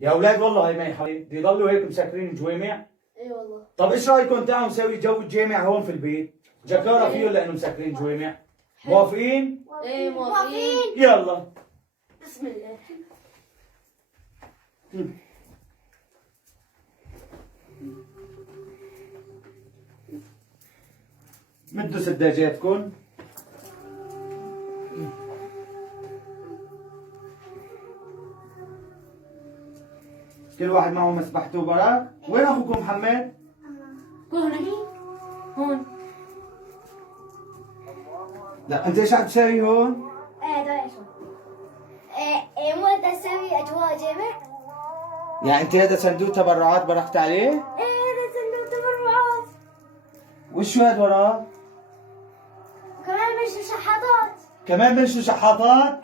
يا اولاد والله ما يحاول بده يضلوا هيك مسكرين الجوامع. اي والله. طب ايش رايكم تعالوا نسوي جو الجامع هون في البيت؟ جكارة فيه لانه مسكرين جوامع. موافقين؟ ايه موافقين. يلا. بسم الله. مدوا سداجاتكم. كل واحد معه مسبحته برا. وين اخوكم محمد؟ هون هون. لا انت ايش عم تسوي هون؟ ايه ده ايش مو تسوي اجواء جامع؟ يعني انت هذا صندوق تبرعات بركت عليه؟ ايه هذا صندوق تبرعات. وشو هاد وراه؟ وكمان مش شحاطات. كمان بنشوا شحاطات؟